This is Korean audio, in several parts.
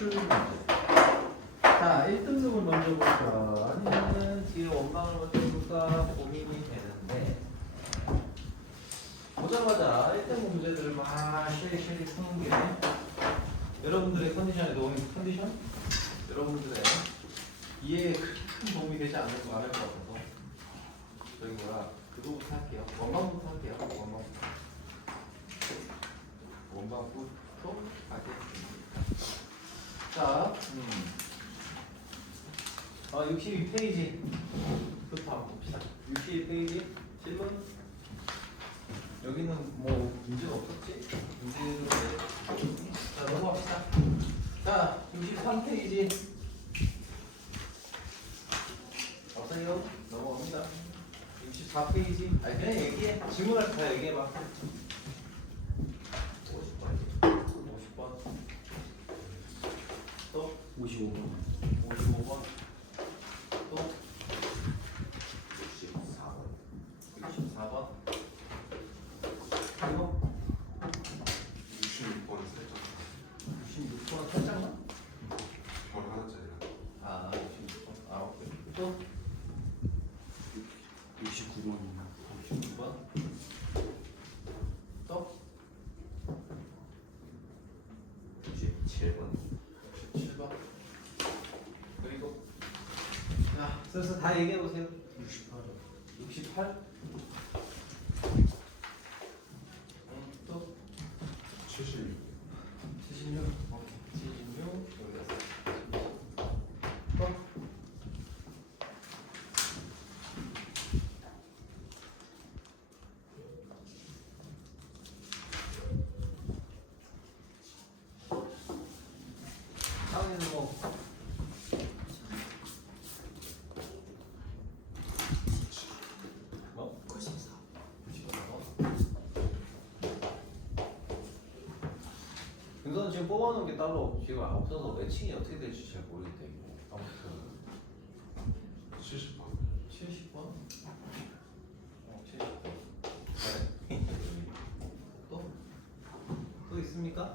기출 문제. 자, 1등급을 먼저 볼까? 아니면은 뒤에 원방을 먼저 볼까? 고민이 되는데 보자마자 1등급 문제들을 막 쉐리 푸는 게 여러분들의 컨디션에 여러분들의 이해에 그렇게 큰 도움이 되지 않을 것 같아서 저희 그거부터 할게요. 원방부터 할게요. 원방부터 하겠습니다. 자, 62페이지부터 한번 봅시다. 62페이지 질문. 여기는 뭐 문제가 없었지? 자, 넘어갑시다. 자, 63페이지. 없어요? 넘어갑니다. 64페이지. 아니, 그냥 얘기해. 질문할 때 다 얘기해봐. 50번. 또? 55번. 55번. 또? 64번. 64번. 그리고 66번 살짝 66번 살짝만? 별 하나짜리라. 아, 66번. 아, 오케이. 또? 69번이나 66번. 또? 67번. 67번. 그리고 자, 슬슬 다 얘기해 보세요. 68번. 68. 또 76. 76. 오케이. 76. 여기다 또 다음에는 뭐 뭐? 94. 94번. 근데 지금 뽑아놓은 게 따로 지금 없어서 매칭이 어떻게 될지 잘 모르겠다 이거. 아무튼 70번. 70번. 70번. 그래. 또? 또 있습니까?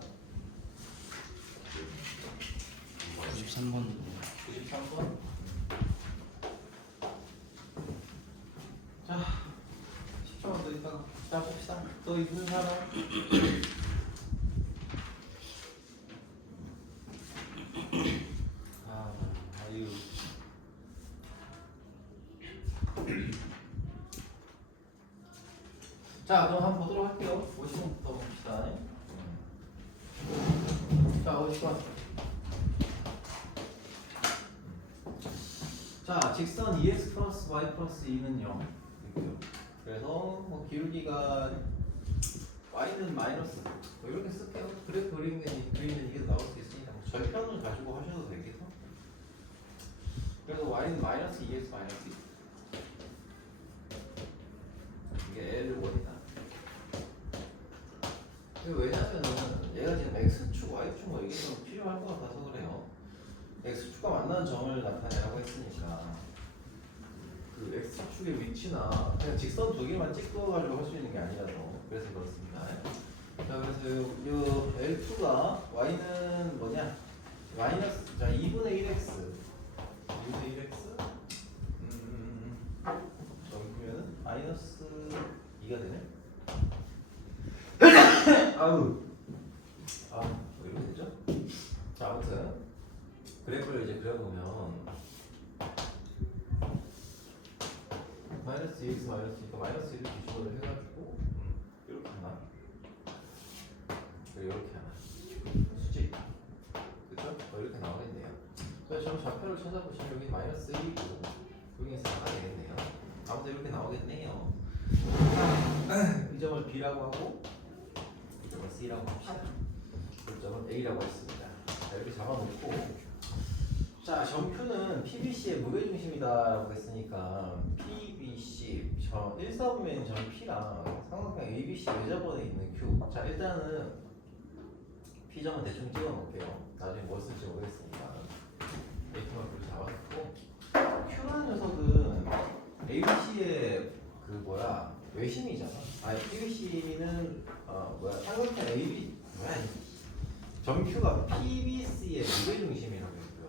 93번. 93번. 자, 10초만 더 있다가 자 봅시다. 또 있는 사람? 아유. 자, 그럼 한번 보도록 할게요. 50번부터 봅시다. 자, 50번. 자, 직선 2x 플러스 y 플러스 2는 0. 이렇게요. 그래서 뭐 기울기가 y는 마이너스 뭐 이렇게 쓸게요. 그래프 그리면 이게 나올 수 있으니까 절편을 가지고 하셔도 되겠죠. 그래서 y는 마이너스 2x 마이너스 2. 이게 L을 원이다. 왜냐면은 얘가 지금 x축, y축 뭐 이게 좀 필요할 것 같아서 그래요. x축과 만나는 점을 나타내라고 했으니까 그 x축의 위치나 그냥 직선 두 개만 찍어가지고 할 수 있는 게 아니라서 그래서 그렇습니다. 자, 그래서 요 L2가 y는 뭐냐? 마이너스 자 2분의 1x 2분의 1x 그러면 마이너스 2가 되네. 아우 뭐 이렇게 되죠? 자, 아무튼 그래프를 이제 그려보면 마이너스 2x 마이너스니까 마이너스 1을 기준으로 해가지고 이렇게 하나 그리고 이렇게 하나 수직 그죠? 이렇게 나오겠네요. 그래서 지금 좌표를 찾아보시면 여기 마이너스 1이고 여기 4가 되겠네요. 아무튼 이렇게 나오겠네요. 이 점을 B라고 하고 이 점을 C라고 합시다. 이 점을 A라고 했습니다. 자, 이렇게 잡아놓고 자, 점표는 PBC의 무게중심이다라고 했으니까 PBC 점 1사분면인 점 P랑 삼각형 ABC 외접원에 있는 Q. 자, 일단은 P점은 대충 찍어 놓을게요. 나중에 뭘 쓸지 모르겠으니까 A점을 그렇게 잡아놓고 Q라는 녀석은 ABC의 그 뭐야 외심이잖아. PBC는 삼각형 AB 뭐야 점Q가 PBC의 무게중심이라고 했고요.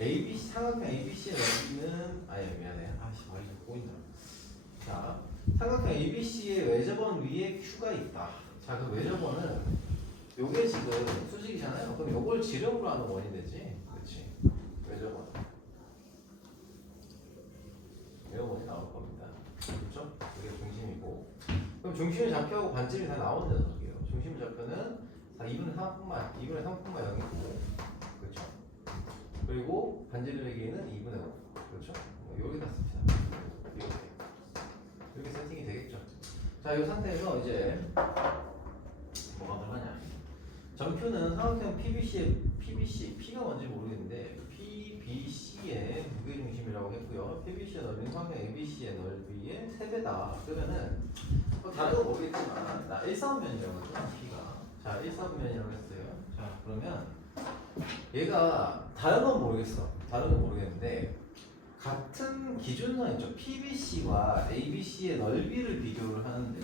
ABC 삼각형 ABC의 넓이는 미안해. 머리 좀 꼬인다. 자, 삼각형 ABC의 외접원 위에 Q가 있다. 자, 그 외접원은 요게 지금 수직이잖아요. 그럼 요걸 지름으로 하는 원이 되지. 그렇지. 외접원. 외접원이 나올 겁니다. 그렇죠? 그게 중심이고. 그럼 중심의 좌표하고 반지름이 다 나오는 녀석이에요. 중심의 좌표는 2분의 3콤마 0이고, 그렇죠? 그리고 반지름의 길이는 2분의 5, 그렇죠? 여기다 씁시다. 이렇게 세팅이 되겠죠. 자, 이 상태에서 이제 뭐가 들어가냐? 점Q는 삼각형 P가 뭔지 모르겠는데 PBC의 무게중심이라고 했고요. PBC의 넓이는 삼각형 ABC의 넓이의 3배다. 그러면은 다른 건 모르겠지만 나 1사분면이라고 했죠. P가. 자, 1사분면이라고 했어요. 자, 그러면 얘가 다른 건 모르겠어. 다른 건 모르겠는데 같은 기준선 있죠. PBC와 ABC의 넓이를 비교를 하는데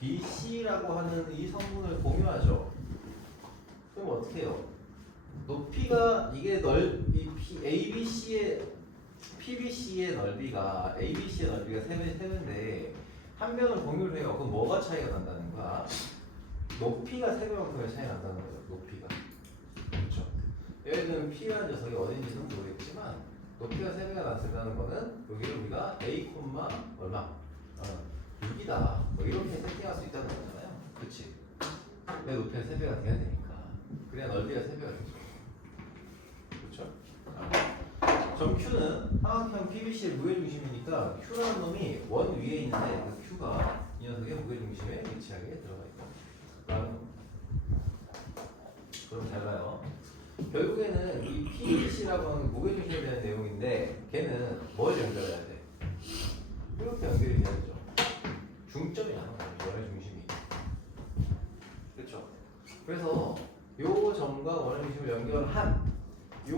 BC라고 하는 이 성분을 공유하죠. 그럼 어떻게 해요? 높이가 이게 PBC의 넓이가 ABC의 넓이가 3배인데 한 면을 공유를 해요. 그럼 뭐가 차이가 난다는 거야? 높이가 3배만큼의 차이 난다는 거예요. 높이가. 그렇죠? 얘는 P라는 녀석이 어딘지는 모르겠지만 높이가 3배가 났다는 거는 여기를 우리가 A, 얼마? 6이다. 뭐 이렇게 세팅할 수 있다는 거잖아요. 그치? 내 높이가 3배가 돼야 되니까. 그래야 넓이가 3배가 되죠. 그렇죠? 점 Q는 삼각형 PBC의 무게중심이니까 Q라는 놈이 원 위에 있는데 그 Q가 이 녀석의 무게중심에 위치하게 들어가 있다. 그럼 잘 봐요. 결국에는 이 PBC라고 하는 무게중심에 대한 내용인데 걔는 뭘 연결해야 돼? 이렇게 연결이 돼야죠. 중점이잖아. 원의 중심이. 그렇죠? 그래서 요 점과 원의 중심을 연결한 요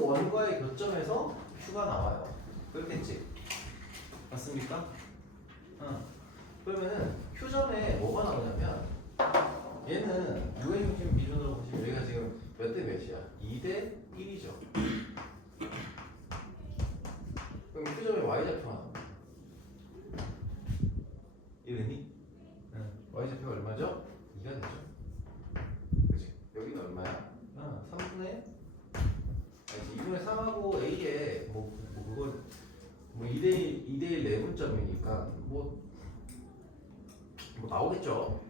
원과의 교점에서 Q가 나와요. 그렇겠지? 맞습니까? 그러면은 Q점에 뭐가 나오냐면 얘는 무게중심 기준으로 보시면 여기가 지금 몇 대 몇이야? 2대 1이죠. 그럼 Q점에 Y좌표가 나옵니다. 이러니? Y좌표가 얼마죠? 2가 되죠. 그치? 여기는 얼마야? 3분의 2분의 3하고 A에 그건 2대1 내분점이니까 뭐 나오겠죠.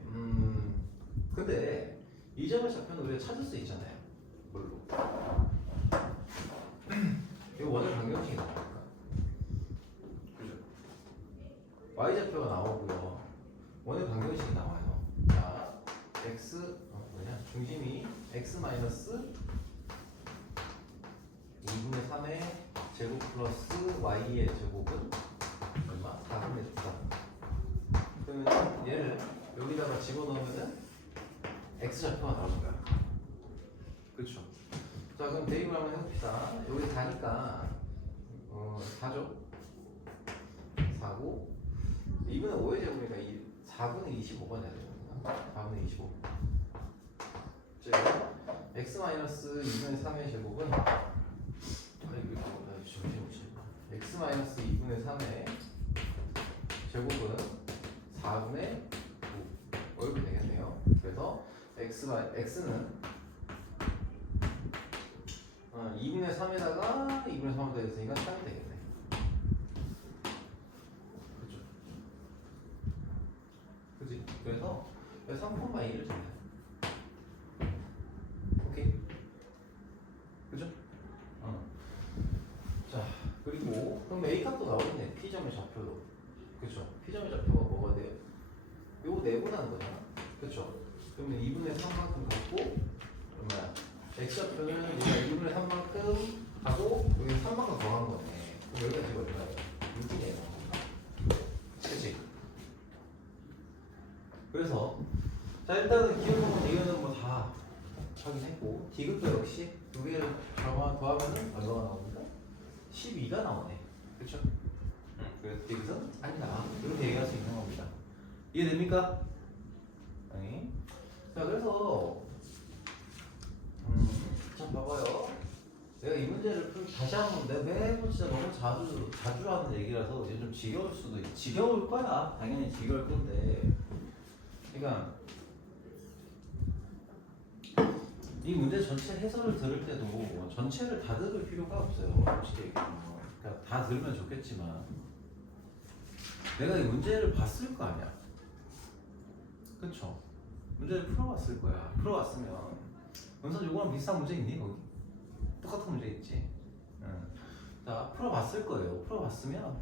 근데 이 점의 좌표는 우리가 찾을 수 있잖아요. 뭘로? 이거 원의 방정식이 나오니까. 그죠? Y좌표가 나오고요. 원의 방정식이 나와요. 자, 중심이 x 마이너스 2분의 3의 제곱 플러스 y의 제곱은 얼마? 4분의 4. 그러면 얘를 여기다가 집어넣으면은 x좌표가 나오는 거야. 그렇죠? 자, 그럼 대입을 한번 해봅시다. 여기 4니까 4죠? 4고 2분의 5의 제곱이니까 4분의 25가 돼야 되거든요. 4분의 25. 즉 x-2분의 3의 제곱은 x-2분의 3의 제곱은 4분의 9 이렇게 되겠네요. 그래서 x는 2분의 3에다가 2분의 3을 더했으니까 3이 되겠네. 그렇죠? 그치? 그래서 3,2를 정해. 오케이? 그죠? 자, 그리고 그럼 A값도 나오겠네. P점의 좌표도. 그쵸? P점의 좌표가 뭐가 돼요? 요거 내분하는 거잖아. 그쵸? 그러면 2분의 3만큼 갖고 얼마야? X좌표는 얘가 2분의 3만큼 하고 여기 3만큼 더한 거네. 그럼 여기가 지금 얼마야? 6이네요. 그치? 그래서 자, 일단은 기울는 대응은 뭐 다 확인했고 디귿도 역시 두 개를 더하면은 얼마가 나옵니까? 12가 나오네. 그쵸? 그래서 디귿은 아니다. 이렇게 얘기할 수 있는 겁니다. 이해됩니까? 네. 자, 그래서 봐봐요. 내가 이 문제를 다시 한번 내가 매번 진짜 너무 자주 하는 얘기라서 이제 좀 지겨울 수도 지겨울 거야. 당연히 지겨울 건데. 그러니까 이 문제 전체 해설을 들을 때도 전체를 다 들을 필요가 없어요. 솔직히 얘기하면. 그러니까 다 들으면 좋겠지만 내가 이 문제를 봤을 거 아니야. 그쵸? 문제를 풀어봤을 거야. 풀어봤으면 은선 요거랑 비슷한 문제 있니? 거기? 똑같은 문제 있지? 응. 자, 풀어봤을 거예요. 풀어봤으면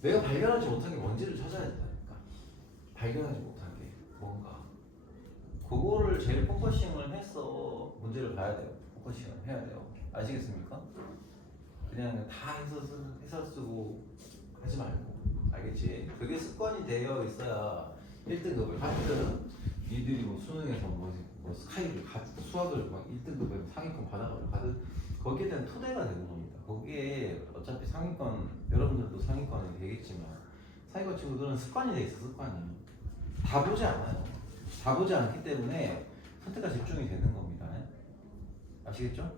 내가 발견하지 못한 게 뭔지를 찾아야 된다니까. 발견하지 못한 게 뭔가 그거를 제일 포커싱을 해서 문제를 봐야 돼요. 포커싱을 해야 돼요. 아시겠습니까? 그냥 다 해서 쓰고 하지 말고. 알겠지? 그게 습관이 되어 있어야 1등급을 하든 니들이 뭐 수능에서 뭐 스카이를 수학을 막 1등급에 상위권 받아가지고 가든 거기에 대한 토대가 되는 겁니다. 거기에 어차피 상위권 여러분들도 상위권이 되겠지만 상위권 친구들은 습관이 돼 있어. 습관이 다 보지 않아요. 다 보지 않기 때문에 선택과 집중이 되는 겁니다. 아시겠죠?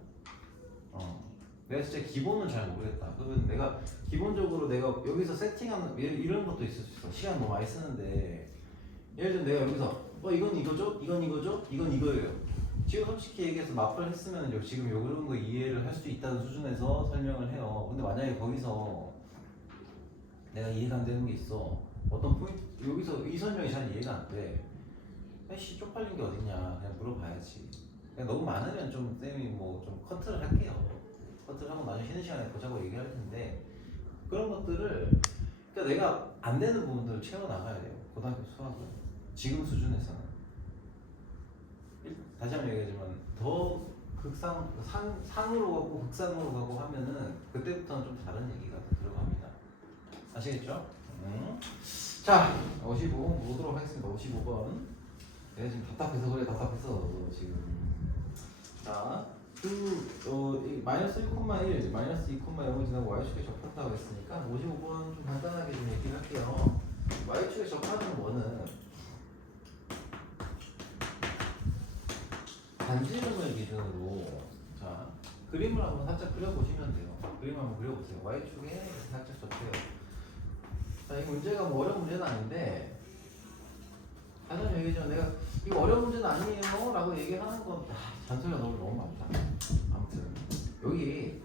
내가 진짜 기본은 잘 모르겠다. 그러면 내가 기본적으로 내가 여기서 세팅하는 이런 것도 있을 수 있어. 시간 너무 많이 쓰는데 예를 들면 내가 여기서 이건 이거죠? 이건 이거죠? 이건 이거예요. 지금 솔직히 얘기해서 마플 했으면 지금 이런 거 이해를 할 수 있다는 수준에서 설명을 해요. 근데 만약에 거기서 내가 이해가 안 되는 게 있어. 어떤 포인트 여기서 이 설명이 잘 이해가 안 돼. 씨 쪽팔린 게 어딨냐 그냥 물어봐야지. 그냥 너무 많으면 좀 쌤이 뭐 좀 커트를 할게요. 커트를 하고 나중에 쉬는 시간에 보자고 얘기할 텐데 그런 것들을 그러니까 내가 안 되는 부분들을 채워 나가야 돼요. 고등학교 수학은 지금 수준에서는 다시 한번 얘기하지만 더 상으로 가고 극상으로 가고 하면은 그때부터는 좀 다른 얘기가 들어갑니다. 아시겠죠? 자, 55번 보도록 하겠습니다. 55번. 내가 지금 답답해서 그래. 답답해서 지금. 자, 마이너스 1,1, 마이너스 2,0을 지나고 y축에 접한다고 했으니까 55번 좀 간단하게 좀 얘기를 할게요. y축에 접하는 원은 반지름을 기준으로 자 그림을 한번 살짝 그려보시면 돼요. 그림 한번 그려보세요. y축에 살짝 접해요. 자, 이 문제가 뭐 어려운 문제는 아닌데 다시 얘기 전 내가 이거 어려운 문제는 아니에요 라고 얘기하는 건 잔소리가 너무 많다. 아무튼 여기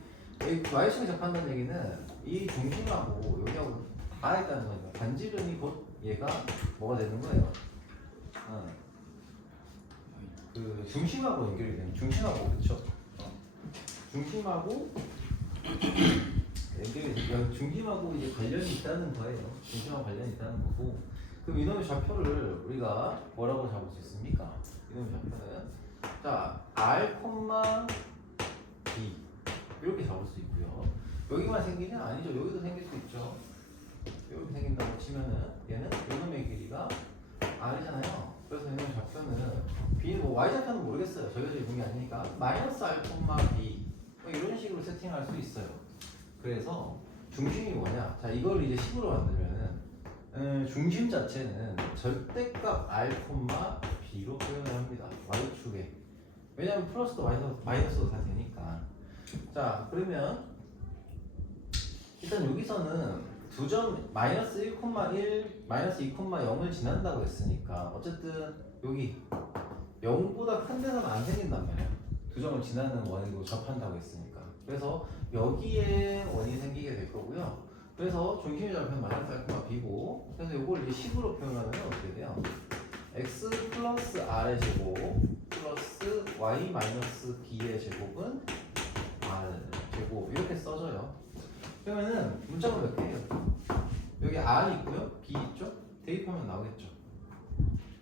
y축에 접한다는 얘기는 이 중심하고 여기하고 다 있다는 거니까 반지름이 곧 얘가 뭐가 되는 거예요. 그 중심하고 연결이 되는 중심하고 그렇죠? 중심하고 연결이 되니까 중심하고 이제 관련이 있다는 거예요. 중심하고 관련이 있다는 거고. 그럼 이놈의 좌표를 우리가 뭐라고 잡을 수 있습니까? 이놈의 좌표는 자 r, b 이렇게 잡을 수 있고요. 여기만 생기냐? 아니죠. 여기도 생길 수 있죠. 이렇게 생긴다고 치면은 얘는 이놈의 길이가 r이잖아요. 그래서 이놈의 좌표는 b는 뭐 y좌표는 모르겠어요. 저희가 지금 본 게 아니니까 마이너스 r, b 뭐 이런 식으로 세팅할 수 있어요. 그래서 중심이 뭐냐? 자 이걸 이제 식으로 만들면은 중심 자체는 절대값 r, b로 표현을 합니다. y축에. 왜냐면 플러스도 마이너스도 다 되니까. 자 그러면 일단 여기서는 두 점 마이너스 1,1 마이너스 2,0을 지난다고 했으니까 어쨌든 여기 0보다 큰 데는 안 생긴단 말이야. 두 점을 지나는 원이고 접한다고 했으니까. 그래서 여기에 원이 생기게 될 거고요. 그래서 중심의 좌표는 마이너스 r, b고 그래서 이걸 이제 식으로 표현하면 어떻게 돼요? x 플러스 r의 제곱 플러스 y 마이너스 b의 제곱은 r 제곱 이렇게 써져요. 그러면은 문자가 몇 개예요? 여기 r 있고요, b 있죠? 대입하면 나오겠죠.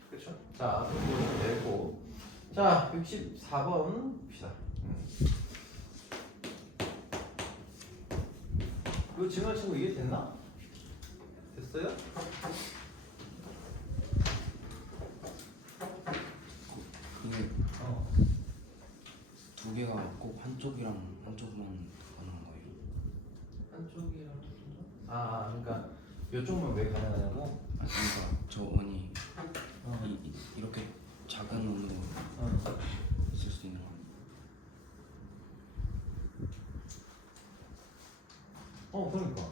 그렇죠? 자, 그럼 내고 자 64번 봅시다. 이거 지난 친구 이해됐나? 됐어요? 그게 두 개가 꼭 한쪽이랑 한쪽만 가는 거예요. 한쪽이랑 그러니까 이쪽만 왜 가능하냐고? 그러니까 저 원이 이렇게 작은 놈도 쓸 수 있는 거. 그러니까.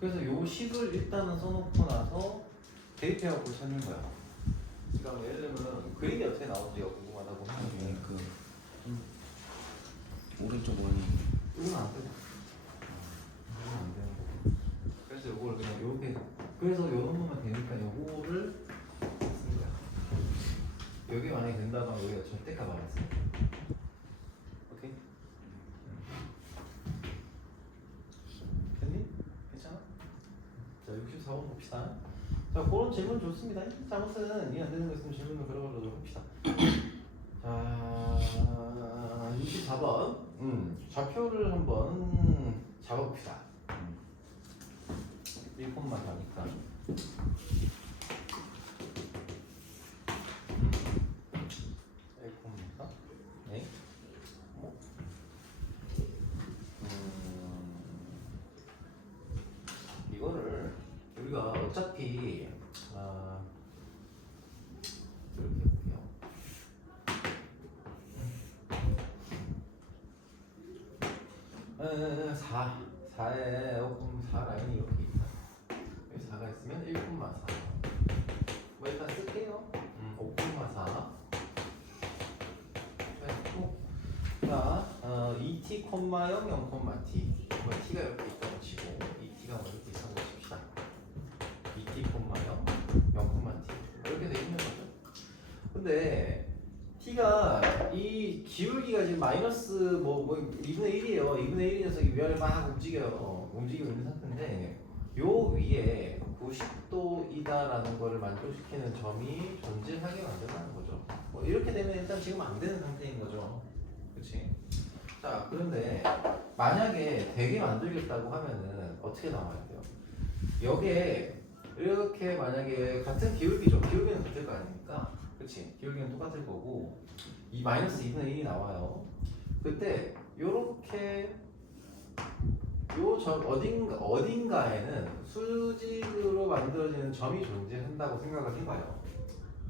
그래서 요 식을 일단은 써놓고 나서 대입해갖고 찾는 거야. 그러니까 예를 들면 그림이 어떻게 나오는지가 궁금하다고 하면 그 오른쪽 원이 이건 안 되고 이건 안 되는 거고. 그래서 요거를 그냥 요렇게 그래서 요 정도만 되니까 요거를 쓰는 거야. 여기 만약에 된다면 여기가 절대값 알았어. 오케이? 됐니? 괜찮아? 자 64번 봅시다. 자 그런 질문 좋습니다. 자 아무튼 이해 안 되는 거 있으면 질문을 걸어보도록 합시다. 자 64번 좌표를 한번 잡아봅시다. 1콤만 가니까 1콤입니까? 네. 이거를 우리가 어차피 이렇게 해볼게요. 4에 4 라인이 이렇게 있다. 여기 4가 있으면 1,4. 뭐 일단 쓸게요. 5,4. 자, 2t, 0, 0,t. 뭐 t가 이렇게 있다고 치고 2t가 뭐 이렇게 있다고 칩시다. 2t, 0, 0,t. 이렇게 돼 있는 거죠. 근데 t가 이 기울기가 지금 마이너스 뭐 2분의 1이에요. 2분의 1이 녀석이 위아래 막 움직이고 있는 상태인데 요 위에 90도이다라는 거를 만족시키는 점이 존재하게 만든다는 거죠. 뭐 이렇게 되면 일단 지금 안 되는 상태인 거죠. 그렇지? 자, 그런데 만약에 되게 만들겠다고 하면은 어떻게 나와야 돼요? 여기에 이렇게 만약에 같은 기울기죠. 기울기는 같을 거 아닙니까? 그치? 기울기는 똑같을 거고 이 마이너스 2분의 1이 나와요. 그때 요렇게 요 점 어딘가에는 수직으로 만들어지는 점이 존재한다고 생각을 해봐요.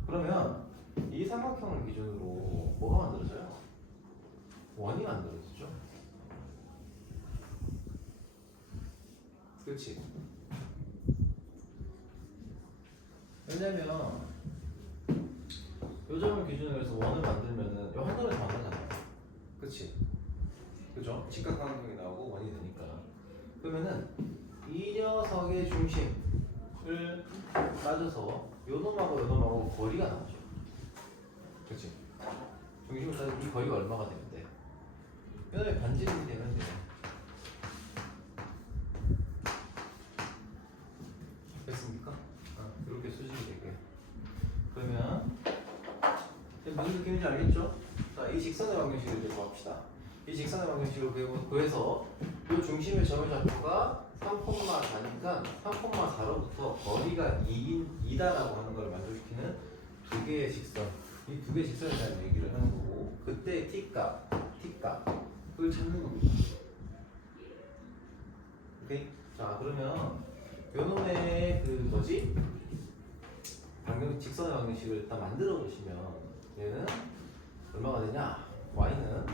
그러면 이 삼각형을 기준으로 뭐가 만들어져요? 원이 만들어지죠. 그렇지? 왜냐면 요 점을 기준으로 해서 원을 만들면은 요 한점에서 만나잖아요. 그치? 그죠? 직각삼각형이 나오고 원이 되니까. 그러면은 이 녀석의 중심을 따져서 요 놈하고 거리가 나오죠. 그치? 중심을 따져서 이 거리가 얼마가 되면 돼? 그 다음에 반지름이 되면 돼요. 됐습니까? 이렇게 수직이 되게. 그러면 무슨 느낌인지 알겠죠? 자, 이 직선의 방정식을 이제 구합시다. 이 직선의 방정식을 구해서 이 중심의 점의 좌표가 3,4니까 3,4로부터 거리가 2다라고 하는 걸 만족시키는 두 개의 직선, 이 두 개의 직선에 대한 얘기를 하는 거고, 그때 t값 그걸 찾는 겁니다. 오케이? 자, 그러면 요놈의 그 뭐지? 직선의 방정식을 일단 만들어 보시면 얘는 얼마가 되냐? y는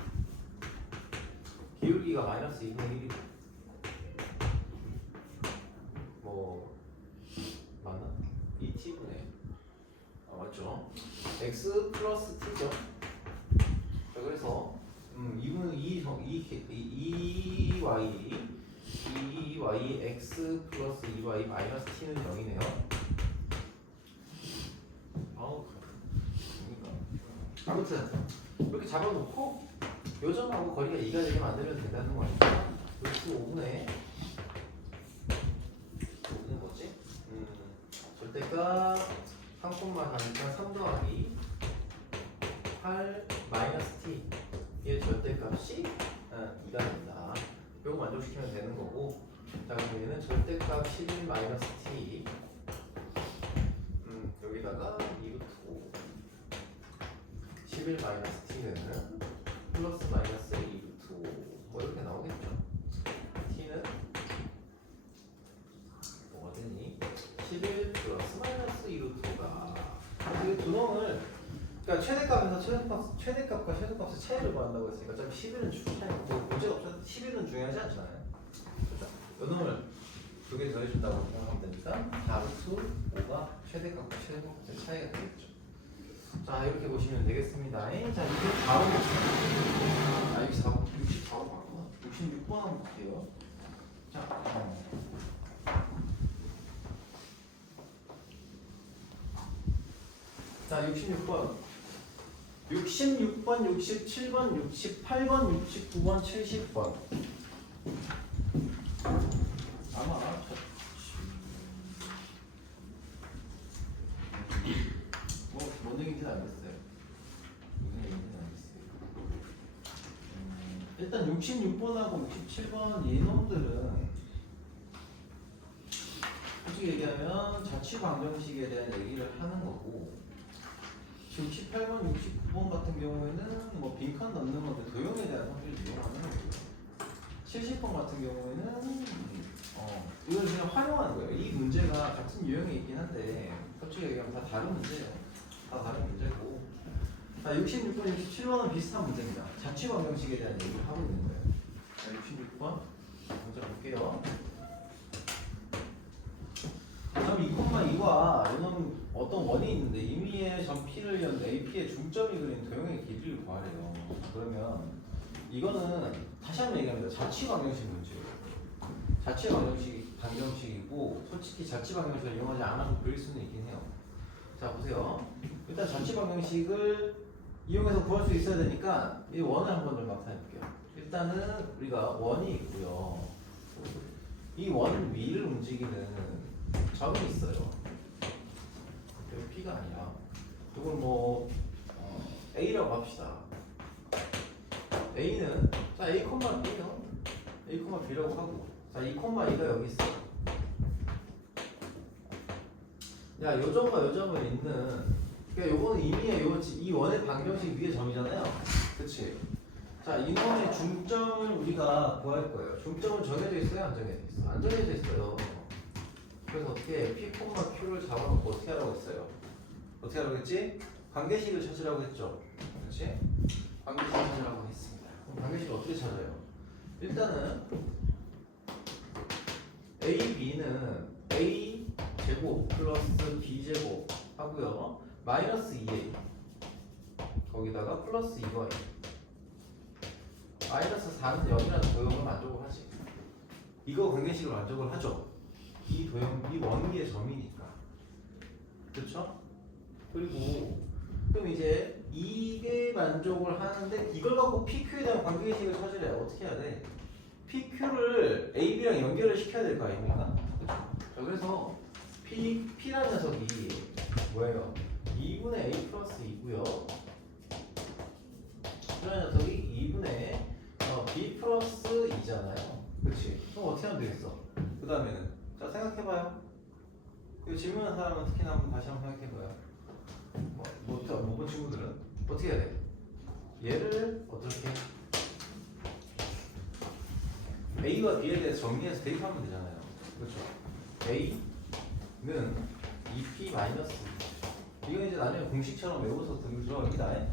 기울기가 마이너스 2분의 1이고 뭐 맞나? 2t분의 맞죠? x 플러스 t죠. 자, 그래서 2y x 플러스 2y 마이너스 t는 0이네요. 아무튼 이렇게 잡아놓고 요점하고 거리가 2가 되게 만들면 된다는 거 아닙니까? 그리고 5분의 뭐지? 절대값 3,4니까 3 더하기 8 마이너스 t 얘 절대값이 2가 된다. 요거 만족시키면 되는 거고, 자 그럼 얘는 절대값 11 마이너스 t 여기다가 2루트 5 11 마이너스 t는 플러스 마이너스 2루트 5 뭐 이렇게 나오겠죠. t는 뭐가 되니? 11 플러스 마이너스 2루트 5가 이 두 놈을 그러니까 최대값에서 최대값과 최소값의 차이를 구한다고 했으니까 어차피 11은 주 차이고 문제가 없어서 11은 중요하지 않잖아요. 그렇죠? 요 놈을 두 개 더해준다고 생각하면 되니까 4루트 5가 최대값과 최소값의 차이가 되겠죠. 자 이렇게 보시면 되겠습니다. 자 이게 바로 64번 맞구나. 66번 한번 볼게요. 자 66번 67번 68번 69번 70번 아마 뭔 얘기인지는 알겠어요. 무슨 얘기인지는 알겠어요. 일단 66번하고 67번 이놈들은 솔직히 얘기하면 자취방정식에 대한 얘기를 하는 거고 68번, 69번 같은 경우에는 뭐 빈칸 넣는 건데 도형에 대한 성질을 이용하는 거고요. 70번 같은 경우에는 이걸 그냥 활용하는 거예요. 이 문제가 같은 유형이 있긴 한데 솔직히 얘기하면 다 다른 문제예요. 다 다른 문제고. 자, 66번, 67번은 비슷한 문제입니다. 자취방정식에 대한 얘기를 하고 있는 거예요. 자, 66번 먼저 볼게요. 점 2,2와 이건 어떤 원이 있는데 임의의 점 P를 연 AP의 중점이 그린 도형의 길이를 구하래요. 그러면 이거는 다시 한번 얘기합니다. 자취방정식 문제예요. 자취방정식이고 솔직히 자취방정식을 이용하지 않아도 그릴 수는 있긴 해요. 자 보세요. 일단 자취방정식을 이용해서 구할 수 있어야 되니까 이 원을 한번 좀 나타내볼게요. 일단은 우리가 원이 있고요. 이 원 위를 움직이는 점이 있어요. 여기 P가 아니라 이걸 뭐 A라고 합시다. A는 자 A, B요. A, B라고 하고 자 2,2가 여기 있어. 야 요점과 요점을 있는 그러니까 요거는 이미의 이 원의 방정식 위의 점이잖아요. 그치? 자 이놈의 중점을 우리가 구할 거예요. 중점은 정해져 있어요? 안 정해져 있어요? 안 정해져 있어요. 그래서 어떻게 P, Q를 잡아놓고 어떻게 하라고 했어요? 어떻게 하라고 했지? 관계식을 찾으라고 했죠. 그렇지? 관계식을 찾으라고 했습니다. 그럼 관계식을 어떻게 찾아요? 일단은 A, B는 A 제곱 플러스 B 제곱 하고요. 마이너스 2A 거기다가 플러스 2y 마이너스 4는 0이라는 도형을 만족을 하지. 이거 관계식을 만족을 하죠. 이 도형, 이 원기의 점이니까. 그쵸? 그리고 그럼 이제 이게 만족을 하는데 이걸 갖고 PQ에 대한 관계식을 찾으래요. 어떻게 해야 돼? PQ를 AB랑 연결을 시켜야 될 거 아닙니까? 자, 그래서 P라는 녀석이 뭐예요? 2분의 A 플러스 2고요. P라는 녀석이 2분의 B 플러스 2잖아요. 그치? 그럼 어떻게 하면 되겠어? 그 다음에는 자 생각해봐요. 이거 질문한 사람은 특히나 한번 다시 한번 생각해봐요. 못 본 친구들은 어떻게 해야 돼? 얘를 어떻게 A와 B에 대해서 정리해서 대입하면 되잖아요. 그렇죠? A는 2P 마이너스 이건 이제 나중에 공식처럼 외워서 들어갑니다.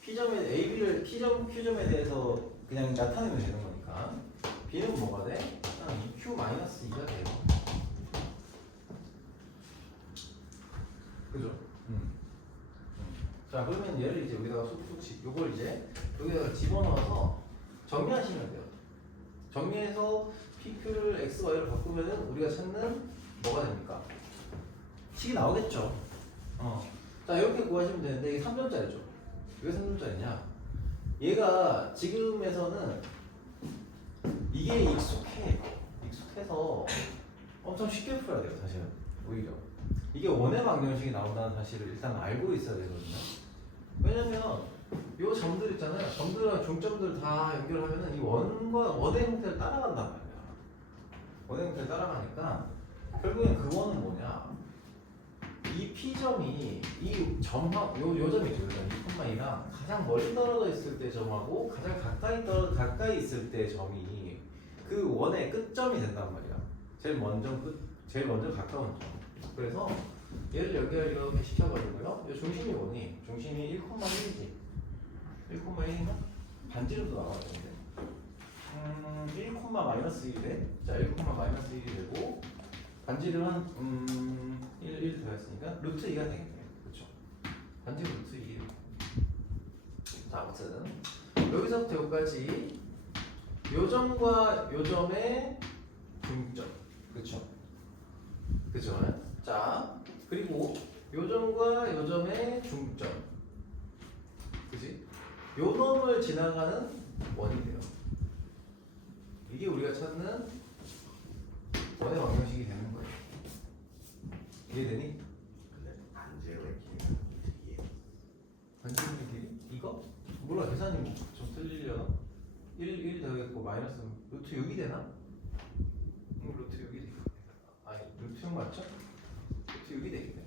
P점에 AB를 P점, Q점에 대해서 그냥 나타내면 되는 거니까 B는 뭐가 돼? 2Q 마이너스 2가 돼요. 그죠? 자 그러면 얘를 이제 우리가 쏙쏙 요걸 이제 여기다가 집어넣어서 정리하시면 돼요. 정리해서 PQ를 X, Y로 바꾸면은 우리가 찾는 뭐가 됩니까? 식이 나오겠죠. 자 이렇게 구하시면 되는데 이게 3점짜리죠. 왜 3점짜리냐? 얘가 지금에서는 이게 익숙해서 엄청 쉽게 풀어야 돼요. 사실은 오히려 이게 원의 방정식이 나온다는 사실을 일단 알고 있어야 되거든요. 왜냐면 요 점들 있잖아요. 점들과 중점들 다 연결하면은 이 원의 형태를 따라간단 말이야. 원의 형태를 따라가니까 결국엔 그 원은 뭐냐? 이 P점이 이 점하고 요 점이 있죠. 이 콤마이랑 가장 멀리 떨어져 있을 때 점하고 가장 가까이 있을 때 점이 그 원의 끝점이 된단 말이야. 제일 먼저 가까운 점. 그래서 얘를 여기가 이렇게 시켜가지고요. 이 중심이 뭐니? 중심이 1,1이지. 1,1인가? 반지름도 나와야 되는데. 1,-1이래. 자, 1,-1이 되고 반지름은 1 더했으니까 루트 2가 되겠네요. 그렇죠? 반지름 루트 2. 자, 아무튼 여기서부터 여기까지 요점과 요점의 중점. 그렇죠? 그죠? 자, 그리고 요점과 요점의 중점. 그지? 요 놈을 지나가는 원이 돼요. 이게 우리가 찾는 원의 방정식이 되는 거예요. 이해되니? 근데 반지름의 길이가 이게 반지름의 길이? 이거? 몰라, 계산이 좀 틀리려나? 1 더했고 마이너스 루트 6이 되나? 루트 6이 되겠네. 아니, 루트 6 맞죠? 루트 6이 되겠네.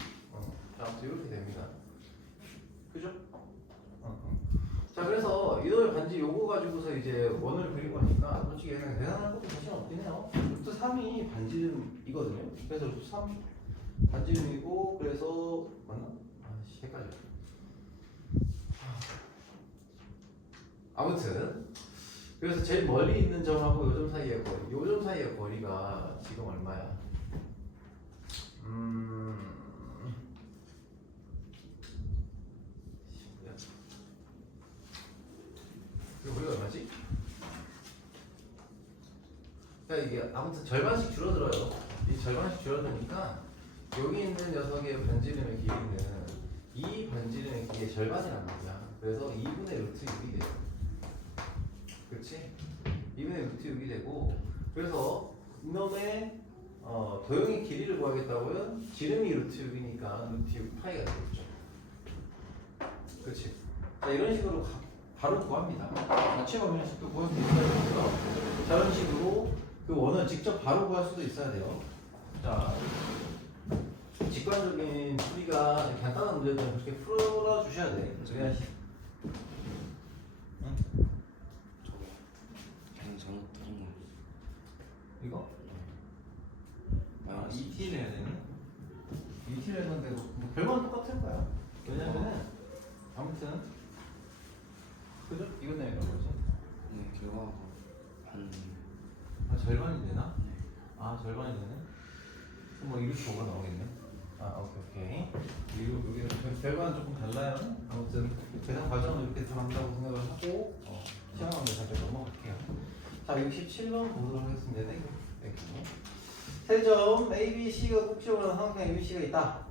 자, 아무튼 이렇게 됩니다. 그죠? 자, 그래서 이놈의 반지 요거 가지고서 이제 원을 그리고 하니까 솔직히 얘는 대단한 것도 자신 없긴 해요. 루트 3이 반지름이거든요. 그래서 루트 3 반지름이고, 그래서 맞나? 아씨, 헷갈려. 아무튼 그래서 제일 멀리 있는 점하고 요점 사이의 거리, 요점 사이의 거리가 지금 얼마야? 그 거리가 얼마지? 그러니까 이게 아무튼 절반씩 줄어들어요. 이 절반씩 줄어드니까 여기 있는 녀석의 반지름의 길이는 이 반지름의 길이의 절반이란 말이야. 그래서 2분의 루트 6이 돼요. 그렇지? 2분의 루트 6이 되고, 그래서 이놈의 도형의 길이를 구하겠다고요? 지름이 루트 6이니까 루트 6 파이가 되겠죠. 그렇지? 자, 이런 식으로 바로 구합니다. 자체 방정식도 구할 수 있어요. 자, 이런 식으로 그 원을 직접 바로 구할 수도 있어야 돼요. 자, 직관적인 풀이가 간단한 문제들은 그렇게 풀어 주셔야 돼. 그래야 저거 그냥 잘못 들은 거. 이거? 마이너스 2t 내야 되니? 2t 내는데 뭐 결과는 똑같을 거야. 왜냐면은 아무튼 그죠? 이거 내는 거지. 네, 결과가 반. 아, 절반이 되나? 네. 아, 절반이 되네. 그럼 뭐 이렇게 뭐가 나오겠네. 아, 오케이. 여기 결과는 조금 달라요. 아무튼 계산 과정은 이렇게 들어간다고 생각을 하고 시험하면 잘 넘어갈게요. 자, 67번 보도록 하겠습니다. 네. 세 점 A, B, C가 꼭지점으로 하는 삼각형 A, B, C가 있다.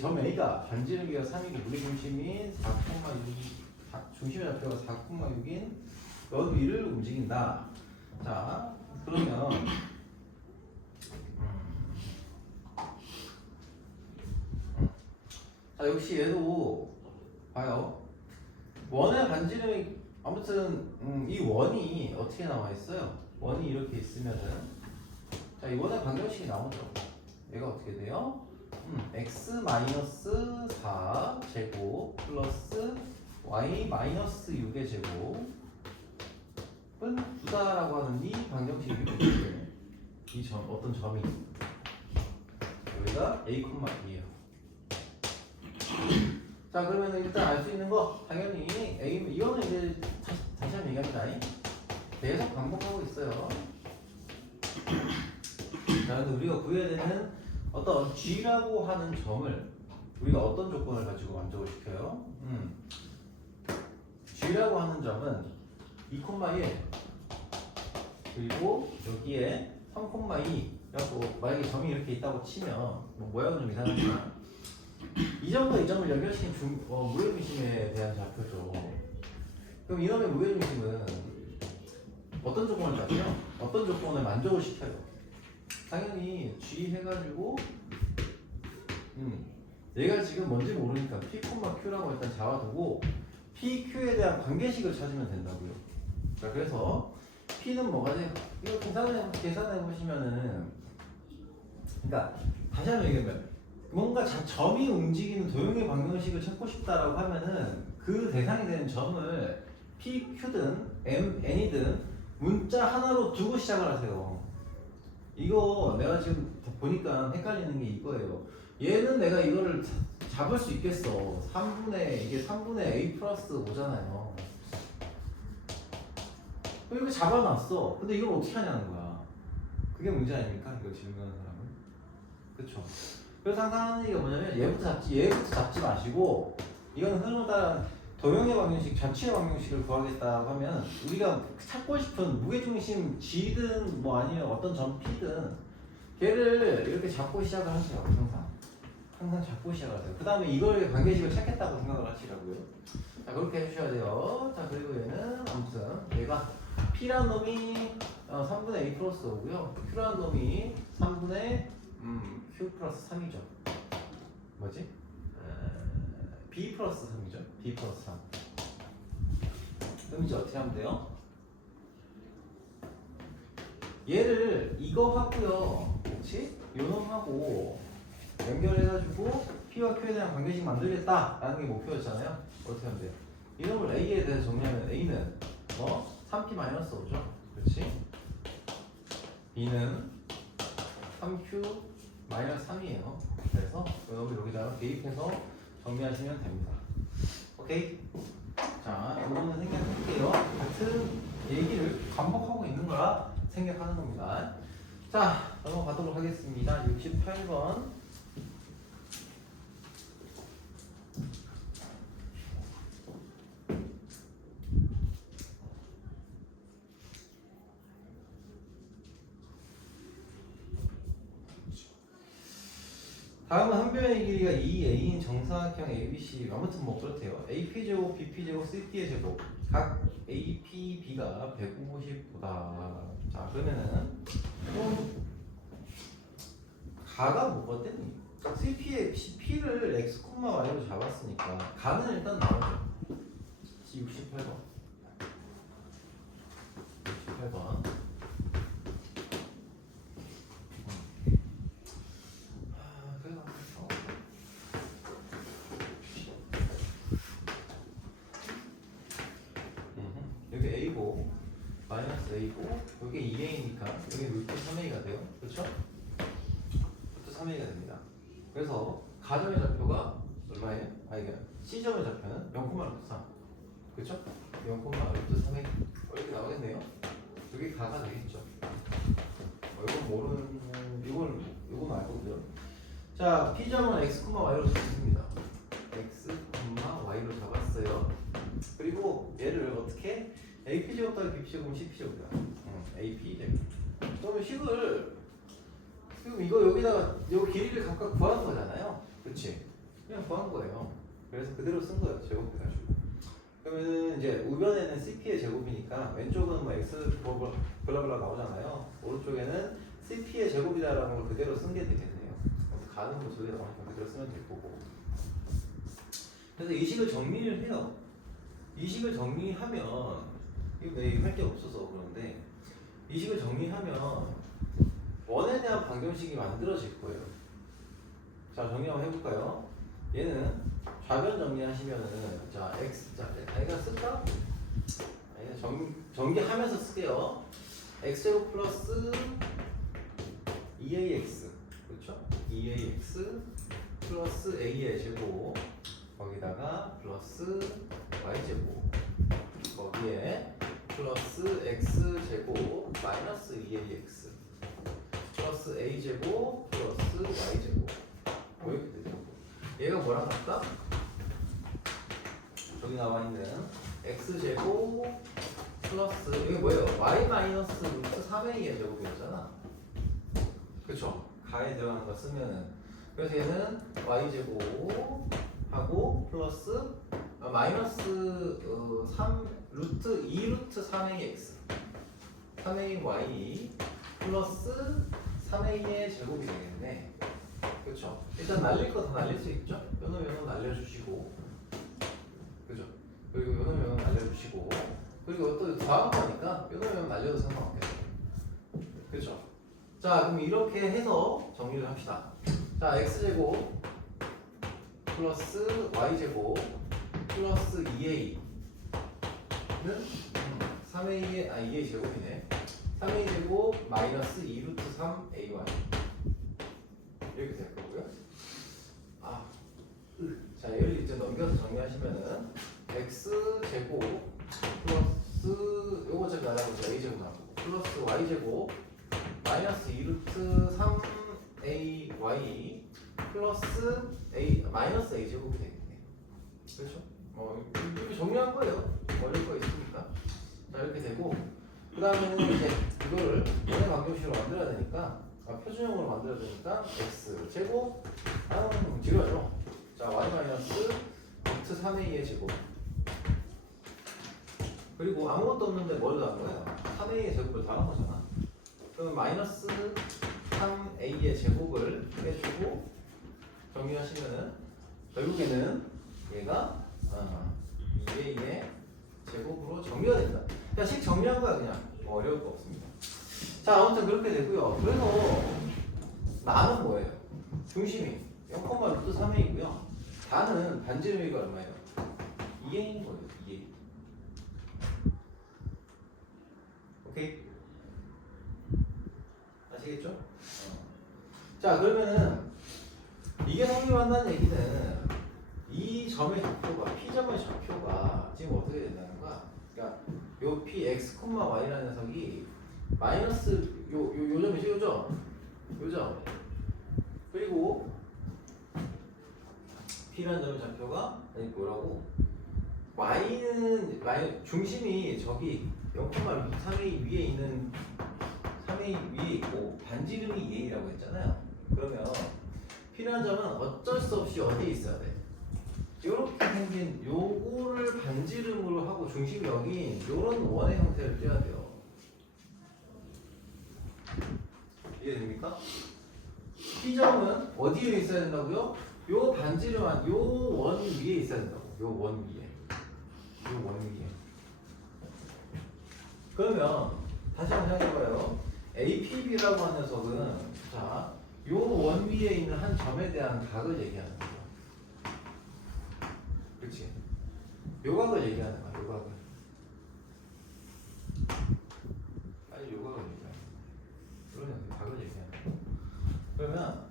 점 A가 반지름이가 3이고 무리 중심인 4,6 중심의 좌표가 4,6인 연 위를 움직인다. 자, 그러면 자, 역시 얘도 봐요. 원의 반지름이 아무튼 이 원이 어떻게 나와 있어요? 원이 이렇게 있으면은 자, 이 원의 방정식이 나오죠. 얘가 어떻게 돼요? x-4 제곱 플러스 y-6의 제곱은 9다라고 하는 이 방정식이 이렇게 돼요. 이 점, 어떤 점이 여기가 a,b예요. 자, 그러면 일단 알 수 있는 거 당연히 A, 이거는 이제 다시 한번 얘기합니다. 계속 반복하고 있어요. 자, 근데 우리가 구해야 되는 어떤 G라고 하는 점을 우리가 어떤 조건을 가지고 만족을 시켜요? G라고 하는 점은 2,1 그리고 여기에 3,2 그래갖고 만약에 점이 이렇게 있다고 치면 뭐 모양은 좀 이상하지만 이 점과 이 점을 연결시킨 무게중심에 대한 좌표죠. 그럼 이놈의 무게중심은 어떤 조건을 따지요? 어떤 조건을 만족을 시켜요? 당연히 G 해가지고 얘가 지금 뭔지 모르니까 P, Q라고 일단 잡아두고 PQ에 대한 관계식을 찾으면 된다고요. 자, 그래서 P는 뭐가 돼? 이거 계산해 보시면은, 그러니까 다시 한번 얘기하면 뭔가 점이 움직이는 도형의 방정식을 찾고 싶다라고 하면은 그 대상이 되는 점을 P, Q든 M, N이든 문자 하나로 두고 시작을 하세요. 이거 내가 지금 보니까 헷갈리는 게 이거예요. 얘는 내가 이거를 잡을 수 있겠어. 3분의 이게 3분의 a 플러스 5잖아요. 이렇게 잡아놨어. 근데 이걸 어떻게 하냐는 거야. 그게 문제 아닙니까? 이걸 질문하는 사람은. 그쵸? 그래서 항상 하는 얘기가 뭐냐면 얘부터 잡지 마시고 이건 흐르다 도형의 방정식, 전치의 방정식을 구하겠다고 하면 우리가 찾고 싶은 무게중심 G든 뭐 아니면 어떤 점 P든 걔를 이렇게 잡고 시작을 하세요. 항상 잡고 시작을 하세요. 그 다음에 이걸 관계식을 찾겠다고 생각을 하시라고요. 자, 그렇게 해주셔야 돼요. 자, 그리고 얘는 아무튼 얘가 P란 놈이 3분의 A 플러스 5고요. Q란 놈이 3분의 Q 플러스 3이죠. 뭐지? B 플러스 3이죠. B 플러스 3. 그럼 이제 어떻게 하면 돼요? 얘를 이거 하고요. 그렇지? 요 놈하고 연결해가지고 P와 Q에 대한 관계식 만들겠다라는 게 목표였잖아요. 어떻게 하면 돼요? 이 놈을 A에 대해서 정리하면 A는 3P-5죠. 그렇지? B는 3Q-3이에요. 그래서 이 놈을 여기다가 대입해서 정리하시면 됩니다. 오케이? 자, 이거는 생략할게요. 같은 얘기를 반복하고 있는 거라 생략하는 겁니다. 자, 넘어가도록 하겠습니다. 68번. 다음은 한 변의 길이가 2a인 정사각형 ABC 아무튼 뭐 그렇대요. AP제곱, BP제곱, CP의 제곱 각 AP, B가 150보다. 자, 그러면은 가가 뭐거든? CP의 P를 X, Y로 잡았으니까 가는 일단 나오죠. 68번. 68번. 여기 A고 마이너스 A고 여기 2A니까 여기 루트 3A가 돼요. 그렇죠? 루트 3A가 됩니다. 그래서 가점의 좌표가 얼마예요? 이게 C점의 좌표는 0,3. 그렇죠? 0,루트 3A 이렇게 나오겠네요. 여기 가가 되겠죠. 이건 모르는 이건 알거든요. 자, P점은 X, Y로 잡습니다. X, Y로 잡았어요. 그리고 얘를 어떻게 AP제곱 더하기 BP제곱은 CP제곱이다. AP제곱. 그러면 식을 지금 이거 여기다가 요 길이를 각각 구하는 거잖아요. 그렇지? 그냥 구한 거예요. 그래서 그대로 쓴 거예요. 제곱해가지고. 그러면은 이제 우변에는 CP의 제곱이니까 왼쪽은 뭐 X 블라블라 나오잖아요. 오른쪽에는 CP의 제곱이다라는 걸 그대로 쓴 게 되겠네요. 가는 거 저기 나오니까 그대로 쓰면 될 거고. 그래서 이 식을 정리를 해요. 이 식을 정리하면 이거 내가 할 게 없어서 그런데 이 식을 정리하면 원에 대한 방정식이 만들어질 거예요. 자, 정리 한번 해볼까요? 얘는 좌변 정리하시면은 자 x 자 내가 쓸까? 전개하면서 쓸게요. x제곱 플러스 2ax 그렇죠? 2ax 플러스 a의 제곱 거기다가 플러스 y제곱 거기에 플러스 x제곱 마이너스 2ax 플러스 a제곱 플러스 y제곱 뭐 이렇게 되죠. 얘가 뭐랑 같다? 저기 나와 있는 x제곱 플러스 이게 뭐예요? y 마이너스 루트 3a의 제곱이었잖아. 그쵸? 가에 들어가는 거 쓰면은 그래서 얘는 y제곱 하고 플러스 마이너스 3 루트 2 루트 3ax 3a y 플러스 3a의 제곱이 되겠네. 그렇죠? 일단 날릴 거 다 날릴 수 있죠? 요놈 날려주시고 그죠? 그리고 요놈 날려주시고 그리고 또 더한 거니까 요놈 날려도 상관없겠죠. 그렇죠? 자, 그럼 이렇게 해서 정리를 합시다. 자, x제곱 플러스 y제곱 플러스 2a는 3a의 2a 제곱이네. 3a 제곱 마이너스 2루트 3ay 이렇게 될 거고요. 자, 얘를 이제 넘겨서 정리하시면은 x 제곱 플러스 요거 제가 나가보죠. a 제곱 나고 플러스 y 제곱 마이너스 2루트 3ay 플러스 a 마이너스 a 제곱이 되겠네요. 그렇죠? 이렇게 정리한 거예요. 어려울 거 있으니까. 자, 이렇게 되고 그 다음에는 이제 이거를 원의 방정식으로 만들어야 되니까 표준형으로 만들어야 되니까 x 제곱 지루하죠. 자, y 마이너스 루트 3a의 제곱 그리고 아무것도 없는데 뭘 더한 거예요? 3a의 제곱을 더한 거잖아. 그러면 마이너스 3a의 제곱을 빼주고 정리하시면은 결국에는 얘가 2a의 제곱으로 정리가 된다. 그냥 식 정리한 거야 그냥. 어려울 거 없습니다. 자, 아무튼 그렇게 되고요. 그래서 나는 뭐예요? 중심이 0,루트3a이고요. 다는 반지름이가 얼마예요? 2a인 거예요. 2a. 오케이? 아시겠죠? 자, 그러면은 이게 성립한다는 얘기는 이 점의 좌표가 P점의 좌표가 지금 어떻게 된다는 거야? 그러니까 요 Px, Y라는 녀석이 마이너스 요 점이죠, 요 점. 그리고 P라는 점의 좌표가 아니 뭐라고? Y는 중심이 저기 0,3a 위에 있는 3a 위에 있고 반지름이 2a라고 했잖아요. 그러면 P라는 점은 어쩔 수 없이 어디에 있어야 돼? 이렇게 생긴 요거를 반지름으로 하고 중심이 여기인 요런 원의 형태를 떼야 돼요. 이해됩니까? P점은 어디에 있어야 된다고요? 요 반지름한 요 원 위에 있어야 된다고. 요 원 위에. 요 원 위에. 그러면 다시 한번 생각해봐요. APB라고 하는 녀석은 자, 요 원 위에 있는 한 점에 대한 각을 얘기하는 거야. 그렇지? 요 각을 얘기하는 거야. 요 각을. 아니 요 각을 얘기하는 거야. 그러면 각을 얘기하는 거야. 그러면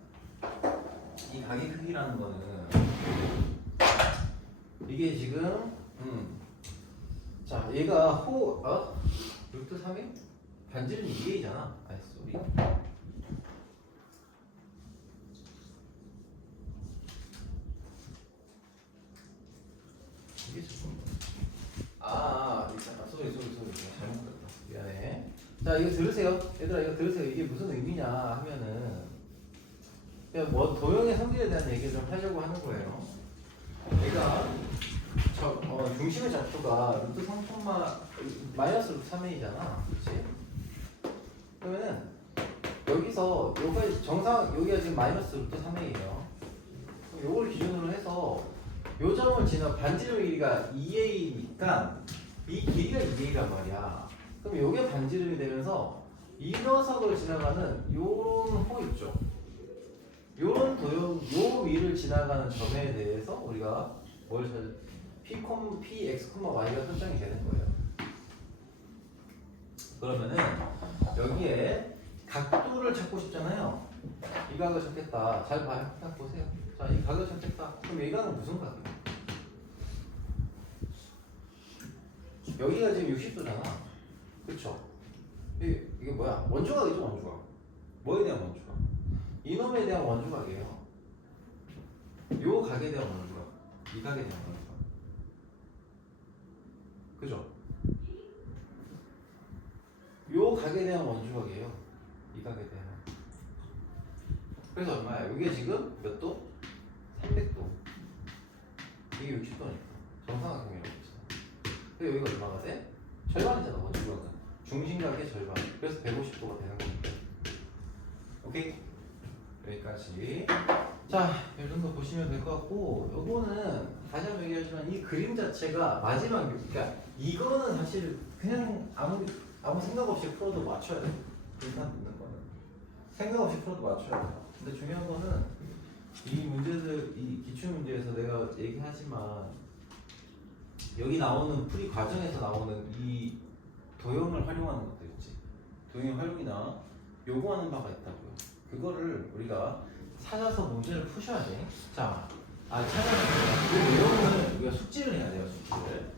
이 각의 크기라는 거는 이게 지금 자, 얘가 루트 3이 반지름이 2a잖아. 아이 쏘리. 이게 조금 쏘리 잘못했다. 미안해. 자, 이거 들으세요. 얘들아 이거 들으세요. 이게 무슨 의미냐 하면은 그냥 뭐 도형의 성질에 대한 얘기를 좀 하려고 하는 거예요. 얘가 중심의 좌표가 루트 3, 마이너스 루트 3a잖아. 그렇지? 그러면은 여기서 여기가 지금 마이너스 루트 3a예요. 요걸 기준으로 해서 요 점을 지나 반지름 길이가 2a니까 이 길이가 2a란 말이야. 그럼 요게 반지름이 되면서 이 녀석을 지나가는 요런 호 있죠. 요런 도형 요 위를 지나가는 점에 대해서 우리가 뭘 찾을 P, X, Y가 설정이 되는 거예요. 그러면은 여기에 각도를 찾고 싶잖아요. 이 각을 찾겠다. 잘 봐요. 딱 보세요. 자, 이 각을 찾겠다. 그럼 이 각은 무슨 각이에요? 여기가 지금 60도잖아. 그쵸? 이게 뭐야? 원주각이죠, 원주각. 뭐에 대한 원주각? 이놈에 대한 원주각이에요. 요 각에 대한 원주각. 이 각에 대한 원주각. 그죠? 요 각에 대한 원주각이에요. 이 각에 대한. 그래서 얼마야? 이게 지금 몇 도? 300도. 이게 60도니까. 정삼각형이라고 했잖아. 근데 여기가 얼마가 돼? 절반이잖아, 원주각은. 중심각의 절반. 그래서 150도가 되는 겁니다. 오케이? 여기까지. 자, 이 정도 보시면 될 것 같고, 요거는 다시 한번 얘기하지만 이 그림 자체가 마지막, 그러니까 이거는 사실 그냥 아무 생각 없이 풀어도 맞춰야 돼. 일단 묻는 거는 생각 없이 풀어도 맞춰야 돼. 근데 중요한 거는 이 문제들, 이 기출 문제에서 내가 얘기하지만 여기 나오는 풀이 과정에서 나오는 이 도형을 활용하는 것도 있지. 동의 활용이나 요구하는 바가 있다고요. 그거를 우리가 찾아서 문제를 푸셔야 돼. 자, 찾아서 그 내용을 우리가 숙지를 해야 돼요. 숙지를.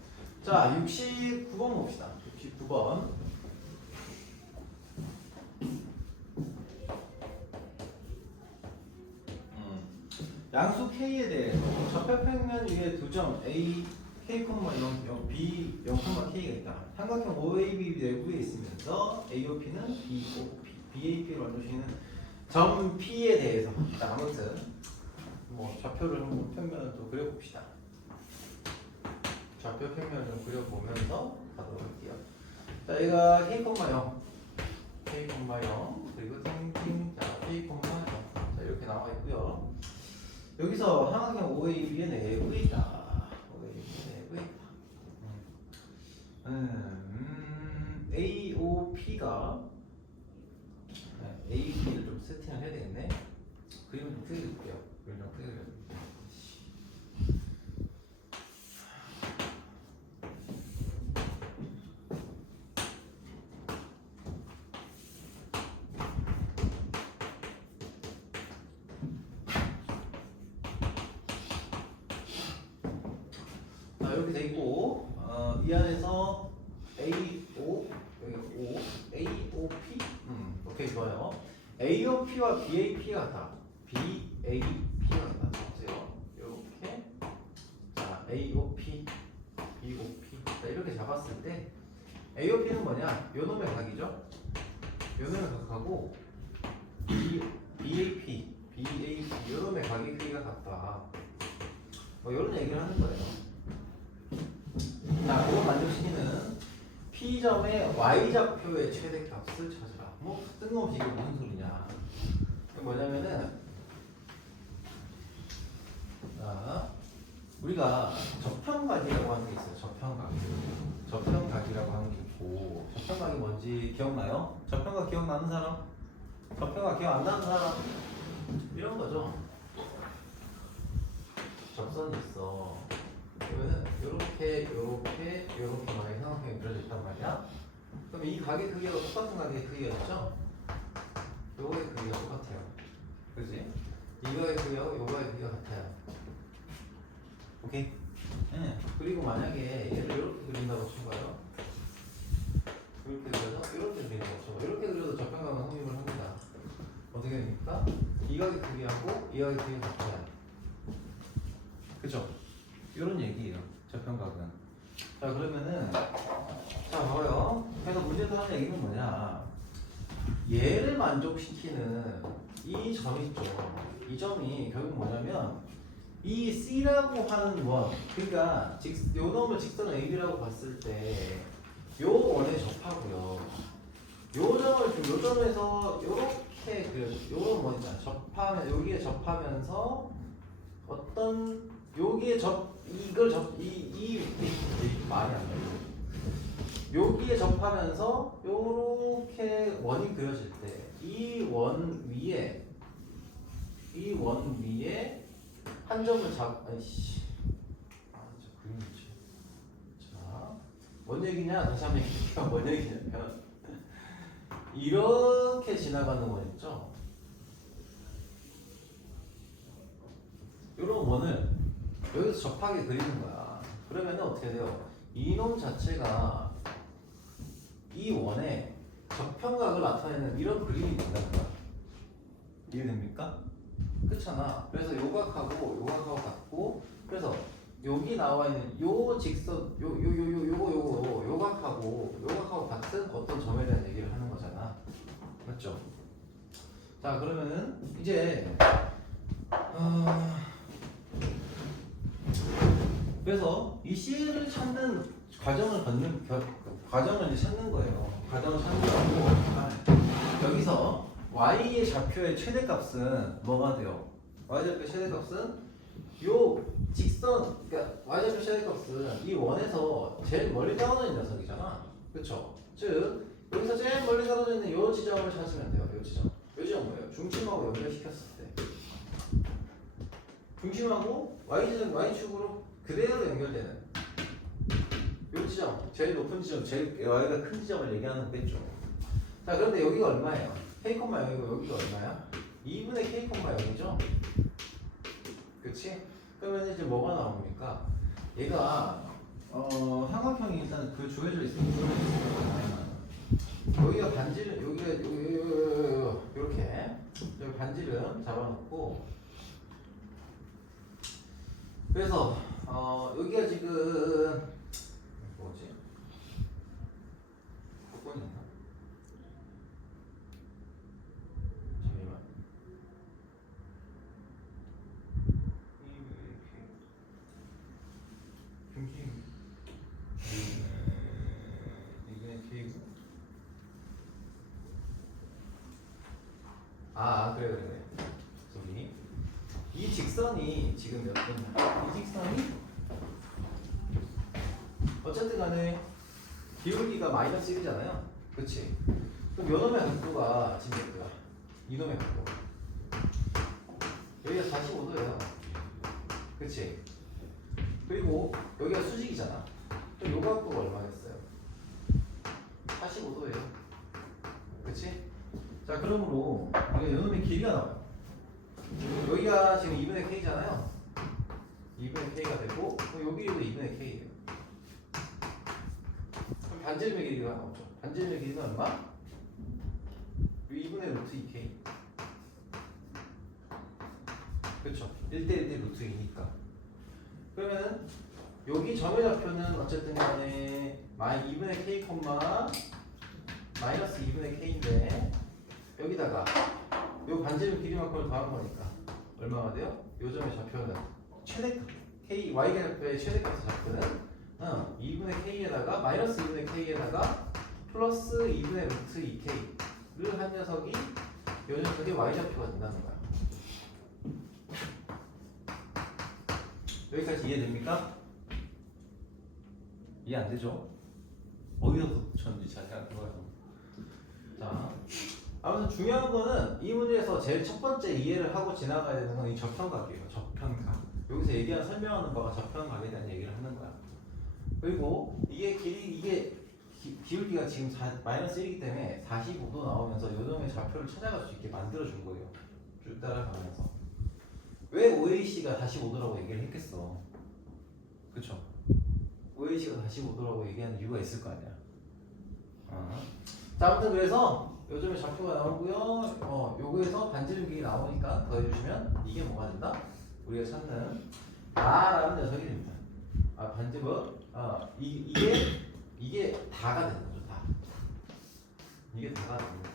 자, 69번 봅시다. 69번. 양수 K에 대해서 좌표평면 위에 두 점 A, K, 0, B, 0, K가 있다. 삼각형 OAB 내부에 있으면서 AOP는 BAP를 완료시키는 점 P에 대해서. 자, 아무튼 뭐 좌표를 한번 평면을 또 그려봅시다. 좌표 평면을 좀 그려보면서 가도록 할게요. 자, 얘가 K, 0, 그리고 땡땡, 자, K, 0. 자, 이렇게 나와 있고요. 여기서 삼각형 OAB의 내부에 있다. OAB 내부에 있다. AOP가 AB를 좀 세팅을 해야 되겠네. 그림을 좀 크게 그릴게요. 그림 좀 크게 그려요. 이렇게 돼 있고 이 안에서 AO 여기 O AOP 오케이 좋아요. AOP와 BAP가 같다. BAP가 같다. 보세요. 이렇게 자 AOP BOP 자 이렇게 잡았을 때 AOP는 뭐냐? 요 놈의 각이죠. 요 놈의 각하고 BAP 요 놈의 각의 크기가 같다. 뭐 이런 얘기를 하는 거예요. 자, 이거 만족시키는 P점의 Y좌표의 최대값을 찾으라. 뭐 뜬금없이 이게 무슨 소리냐? 뭐냐면은 우리가 저평각이라고 하는 게 있어요. 저평각이라고 하는 게 있고 저평각이 뭔지 기억나요? 저평각 기억나는 사람? 저평각 기억 안 나는 사람? 이런 거죠. 접선이 있어. 그러면 이렇게 만약에 삼각형이 그려져 있단 말이야. 그럼 이 가게 크기가 똑같은 가게 크기였죠? 요거의 크기가 똑같아요. 그지? 이거의 크기하고 요거의 크기가 같아요. 오케이? 네. 그리고 만약에 얘를 이렇게 그린다고 쳐봐요. 이렇게 그려서 이렇게 그린다고 쳐봐요. 이렇게 그려도 저평각은 성립을 합니다. 어떻게 됩니까? 이 가게 크기하고 이 가게 크기가 같아요. 그죠? 이런 얘기예요. 저평각은. 자 그러면은 자 봐봐요. 그래서 문제에서 하는 얘기는 뭐냐? 얘를 만족시키는 이 점 있죠. 이 점이 결국 뭐냐면 이 C라고 하는 원. 그러니까 요 놈을 직선 AB라고 봤을 때 요 원에 접하고요. 요 점에서 요렇게 요런 뭐 있잖아. 여기에 접하면서 어떤 여기에 말이 안 돼요. 여기에 접하면서 요렇게 원이 그려질 때 이 원 위에 한 점을 아이씨 그림이지. 자, 뭔 얘기냐? 다시 한번 얘기해볼게요. 뭔 얘기냐면 이렇게 지나가는 원 있죠? 요런 원을 여기서 접하게 그리는 거야. 그러면 어떻게 돼요? 이놈 자체가 이 원에 저평각을 나타내는 이런 그림이 된다는 거야. 이해됩니까? 그렇잖아. 그래서 요각하고 같고, 그래서 여기 나와 있는 요 직선, 요각하고 같은 어떤 점에 대한 얘기를 하는 거잖아. 맞죠? 자, 그러면은 이제 그래서 이 C를 찾는 과정을 이제 찾는 거예요. 과정을 찾는 거고 여기서 Y의 좌표의 최대값은 뭐가 돼요? Y좌표 최대값은 요 직선, 그러니까 Y좌표 최대값은 이 원에서 제일 멀리 떨어져 있는 녀석이잖아. 그렇죠? 즉 여기서 제일 멀리 떨어져 있는 요 지점을 찾으면 돼요. 요 지점. 요 지점 뭐예요? 중심하고 연결시켰을 때. 중심하고 Y축으로 그대로 연결되는 요 지점, 제일 높은 지점, 제일 Y가 큰 지점을 얘기하는 거겠죠. 자, 그런데 여기가 얼마예요? k, 여기가 얼마야? 2분의 k, 0이죠? 그치? 그러면 이제 뭐가 나옵니까? 얘가 삼각형이 일단 그 주어져 있으니까 여기가 반지름, 여기가 이렇게 여기 반지름 잡아놓고 그래서 여기가 지금 뭐지? 조건이 있나? 잠시만. 이게 K고. 아, 그래. 저기 이 직선이 지금 몇 분이야? 이 직선이 어쨌든 간에 기울기가 마이너스 1이잖아요. 그치? 그럼 요놈의 각도가 지금 몇 도야? 이놈의 각도. 여기가 45도예요. 그치? 그리고 여기가 수직이잖아. 그럼 요 각도가 얼마겠어요? 45도예요. 그치? 자, 그러므로 우리가 요놈의 길이가 나와요. 여기가 지금 2분의 k잖아요. 2분의 k가 되고 요 길이도 2분의 k예요. 그럼 반지름의 길이가 나오죠. 반지름의 길이는 얼마? 요 2분의 루트 2k. 그렇죠. 1대1대 루트 2니까. 그러면은 여기 점의 좌표는 어쨌든 간에 2분의 k, 마이너스 2분의 k인데 여기다가 요 반지름 길이만큼을 더한 거니까 얼마가 돼요? 요 점의 좌표는 최대값 k, y좌표의 최대값의 좌표는 2분의 k에다가 마이너스 2분의 k에다가 플러스 2분의 루트 2k를 한 녀석이 요 녀석의 y좌표가 된다는 거야. 여기까지 이해됩니까? 이해 안 되죠? 어디서 붙였는지 잘 생각해봐요. 자, 아무튼 중요한 거는 이 문제에서 제일 첫 번째 이해를 하고 지나가야 되는 건 이 저편각이에요. 저편각. 여기서 얘기한 설명하는 바가 저편각에 대한 얘기를 하는 거야. 그리고 이게 기울기가 지금 마이너스 1이기 때문에 45도 나오면서 요놈의 좌표를 찾아갈 수 있게 만들어준 거예요. 쭉 따라가면서. 왜 OAC가 45도라고 얘기를 했겠어? 그쵸? OAC가 45도라고 얘기하는 이유가 있을 거 아니야. 자, 아무튼 그래서 요즘에 좌표가 나오고요. 요거에서 반지름 길이 나오니까 더해주시면 이게 뭐가 된다? 우리가 찾는 다라는 녀석이 됩니다. 반지름 이게 다가 되는 거죠. 다. 이게 다가 되는 거죠.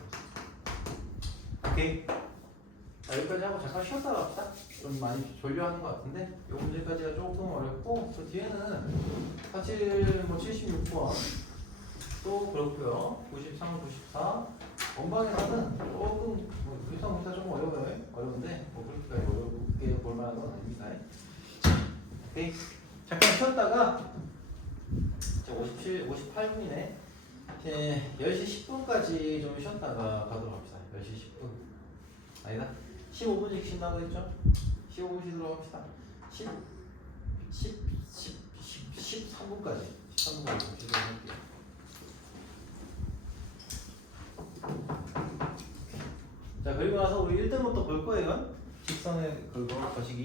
오케이. 자, 여기까지 하고 잠깐 쉬었다 갑시다. 좀 많이 졸려하는 것 같은데 이 문제까지가 조금 어렵고 그 뒤에는 사실 뭐 76번 또 그렇고요. 93, 94 원방에서는 조금 유사무사 좀 어려운데 뭐 그렇게까지 어렵게 볼 만한 건 아닙니다. 오케이. 잠깐 쉬었다가 58분이네. 10시 10분까지 좀 쉬었다가 가도록 합시다. 10시 10분 아니다. 15분씩 쉰다고 했죠? 15분 쉬도록 합시다. 13분까지 쉬도록 할게요. 자, 그리고 나서 우리 1등부터 볼 거예요. 직선의 그거 거시기.